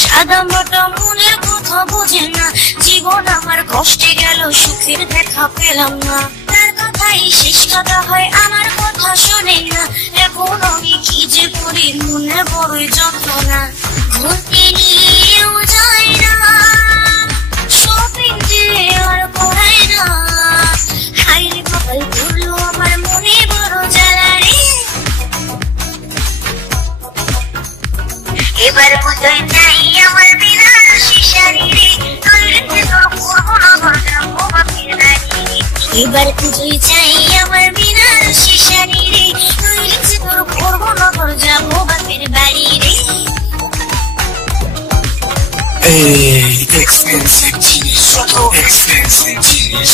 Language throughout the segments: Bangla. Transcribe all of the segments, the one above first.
সাদা মাটা মনের কথা বোঝে না, জীবন আমার কষ্টে গেল সুখের দেখা পেলাম না। তার কথাই শেষ কথা হয়, আমার কথা শোনে না। এখন আমি কি যে করি, মনে বড়ই যন্ত্রণা। ঘুরতে নিয়েও যায় না, শপিং যে আর করায় না। হাইরে কপাল পড়লো আমার, মনে বড় জ্বালা রে। এবার বুঝাই নাই আমার বিনা শিশারি রে, করবো না ঘরটা বাপের বাড়ি। এবার পুজোই চাই আমার বিনা শিশারি রে, তোর করবো না ঘর যাবো বাপের বাড়ি রে। এই এক্সপেন্সিভ জিনিস, কত এক্সপেন্সিভ জিনিস,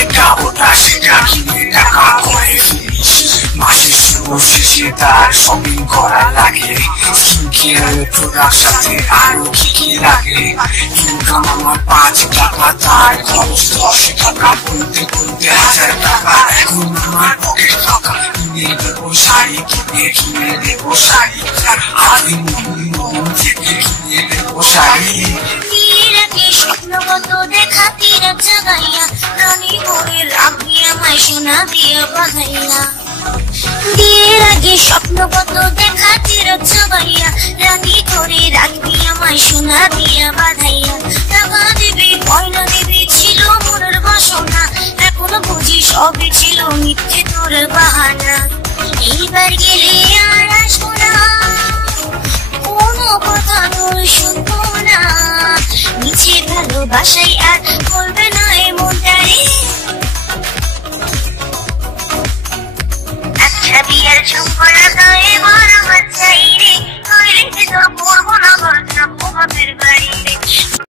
এটা ওটা সেটা কিনে টাকা করে ফিনিস। মাসের শুরু শেষে তার শপিং করা লাগে, স্কিন কেয়ার প্রোডাক্ট সাথে আরো কি কি লাগে। ইনকাম আমার 5 টাকা, তার খরচ 10 টাকা, বলতে বলতে 1000 টাকা। এখন আমার পকেট ফাঁকা, কিনে দেবো শাড়ি, কিনে দেবো শাড়ি, আদি মন থেকে কিনে দেবো শাড়ি। স্বপ্নগত দেখা তীরক জাগাইয়া, রানী করে রাখবি আমায় সোনা দিয়ে বাঁধাইয়া। বিয়ের আগে স্বপ্নগত দেখা তীরক জাগাইয়া, রানী করে রাখবি আমায় সোনা দিয়ে বাঁধাইয়া। টাকা দিবি গয়না দিবি ছিল মনের বাসনা, এখন বুঝি সবই ছিল মিথ্যে তোর বাহানা। এইবার গেলে আর আসবো না, কোনো কথা তোর শুনবো না। নিচে ভালোবাসাই আর করবে না এমনটা রে।